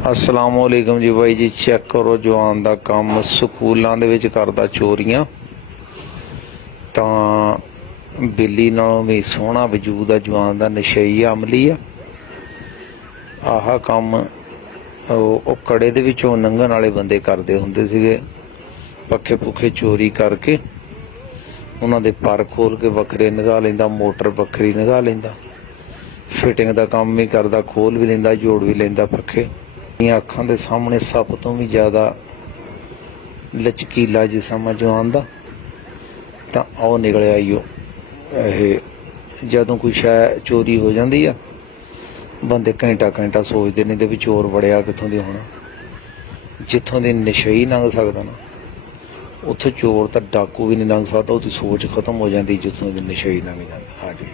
अस्सलामुअलैकुम जी by ji. Check करो जवान का काम स्कूलों के करता चोरियां। तो बिल्ली नालों भी सोहना वजूद है जवान का, नशई अमली आ। आह काम वो कड़े दे विचों लंघण वाले बंदे करते हुंदे सीगे। पक्खे पुखे चोरी करके उन्हां दे पर खोल के वखरे नगा लैंदा, मोटर वखरी नगा लैंदा, फिटिंग का काम भी करदा, खोल भी लैंदा, जोड़ भी लैंदा पक्खे। अखां दे सामने सब तो भी ज़्यादा लचकीला जिसम है जवान का। तो आओ निकलिया ईओ जदों कोई शै चोरी हो जाती है, बंदे घंटा घंटा सोचते नहीं भी चोर बड़िया कितों दी होना। जितों दी नशई लंघ सकदा ना, उत्थों चोर तो डाकू भी नहीं लंघ सकता। उसकी सोच खत्म हो जाती जितों दी नशई लंघ जाती। हाँ जी।